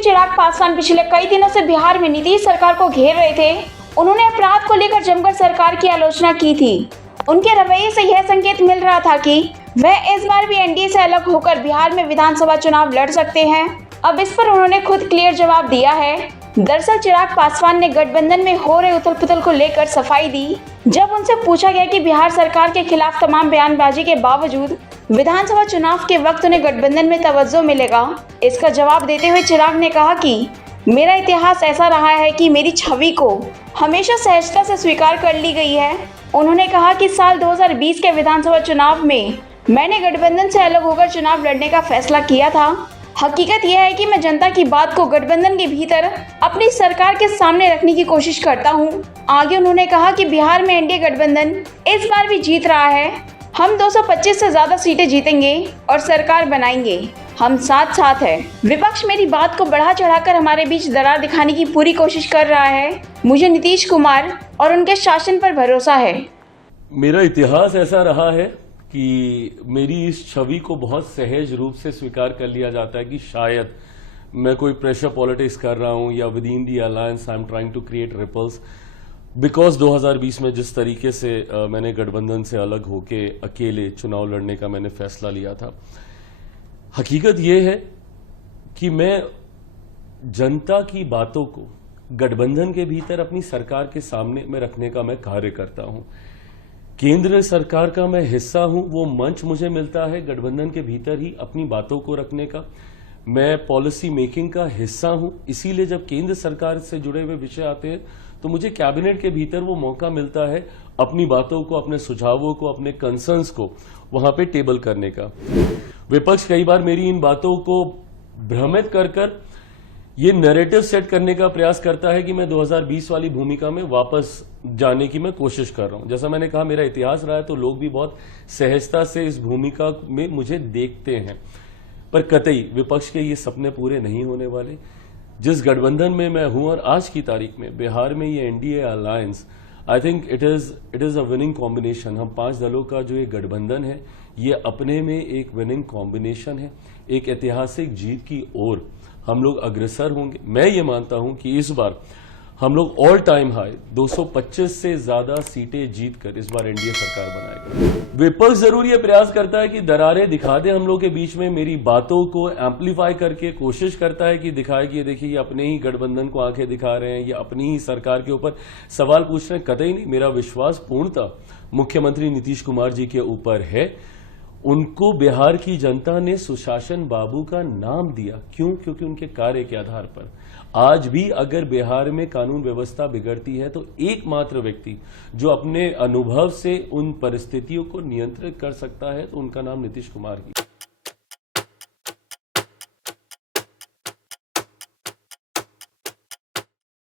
चिराग पासवान पिछले कई दिनों से बिहार में नीतीश सरकार को घेर रहे थे। उन्होंने अपराध को लेकर जमकर सरकार की आलोचना की थी। उनके रवैये से यह संकेत मिल रहा था कि वह इस बार भी एनडीए से अलग होकर बिहार में विधानसभा चुनाव लड़ सकते हैं। अब इस पर उन्होंने खुद क्लियर जवाब दिया है। दरअसल चिराग पासवान ने गठबंधन में हो रहे उथल पुथल को लेकर सफाई दी। जब उनसे पूछा गया कि बिहार सरकार के खिलाफ तमाम बयानबाजी के बावजूद विधानसभा चुनाव के वक्त उन्हें गठबंधन में तवज्जो मिलेगा, इसका जवाब देते हुए चिराग ने कहा कि मेरा इतिहास ऐसा रहा है कि मेरी छवि को हमेशा सहजता से स्वीकार कर ली गई है। उन्होंने कहा कि साल 2020 के विधानसभा चुनाव में मैंने गठबंधन से अलग होकर चुनाव लड़ने का फैसला किया था। हकीकत यह है कि मैं जनता की बात को गठबंधन के भीतर अपनी सरकार के सामने रखने की कोशिश करता हूं। आगे उन्होंने कहा कि बिहार में एनडीए गठबंधन इस बार भी जीत रहा है। हम 225 से ज्यादा सीटें जीतेंगे और सरकार बनाएंगे। हम साथ साथ हैं। विपक्ष मेरी बात को बढ़ा चढ़ाकर हमारे बीच दरार दिखाने की पूरी कोशिश कर रहा है। मुझे नीतीश कुमार और उनके शासन पर भरोसा है। मेरा इतिहास ऐसा रहा है कि मेरी इस छवि को बहुत सहज रूप से स्वीकार कर लिया जाता है कि शायद मैं कोई प्रेशर पॉलिटिक्स कर रहा हूं या within the alliance I am trying to create ripples. Because 2020 में जिस तरीके से मैंने गठबंधन से अलग होके अकेले चुनाव लड़ने का मैंने फैसला लिया था, हकीकत यह है कि मैं जनता की बातों को गठबंधन के भीतर अपनी सरकार के सामने में रखने का मैं कार्य करता हूं। केंद्र सरकार का मैं हिस्सा हूं, वो मंच मुझे मिलता है गठबंधन के भीतर ही अपनी बातों को रखने का। मैं पॉलिसी मेकिंग का हिस्सा हूं, इसीलिए जब केंद्र सरकार से जुड़े हुए विषय आते हैं तो मुझे कैबिनेट के भीतर वो मौका मिलता है अपनी बातों को, अपने सुझावों को, अपने कंसर्न्स को वहां पे टेबल करने का। विपक्ष कई बार मेरी इन बातों को भ्रमित कर ये नैरेटिव सेट करने का प्रयास करता है कि मैं 2020 वाली भूमिका में वापस जाने की मैं कोशिश कर रहा हूं। जैसा मैंने कहा, मेरा इतिहास रहा है तो लोग भी बहुत सहजता से इस भूमिका में मुझे देखते हैं। पर कतई विपक्ष के ये सपने पूरे नहीं होने वाले। जिस गठबंधन में मैं हूं और आज की तारीख में बिहार में ये NDA alliance, I think it is a winning combination. हम 5 दलों का जो ये गठबंधन है ये अपने में एक विनिंग कॉम्बिनेशन है। एक ऐतिहासिक जीत की ओर हम लोग अग्रसर होंगे। मैं ये मानता हूं कि इस बार हम लोग ऑल टाइम हाई 225 से ज्यादा सीटें जीतकर इस बार एनडीए सरकार बनाएगा। विपक्ष जरूर ये प्रयास करता है कि दरारें दिखा दे हम लोग के बीच में, मेरी बातों को एम्पलीफाई करके कोशिश करता है कि दिखाए कि देखिए ये अपने ही गठबंधन को आंखें दिखा रहे हैं, ये अपनी ही सरकार के ऊपर सवाल पूछ रहे हैं। कतई नहीं, मेरा विश्वास पूर्णतः मुख्यमंत्री नीतीश कुमार जी के ऊपर है। उनको बिहार की जनता ने सुशासन बाबू का नाम दिया। क्यों? क्योंकि उनके कार्य के आधार पर आज भी अगर बिहार में कानून व्यवस्था बिगड़ती है तो एकमात्र व्यक्ति जो अपने अनुभव से उन परिस्थितियों को नियंत्रित कर सकता है तो उनका नाम नीतीश कुमार ही।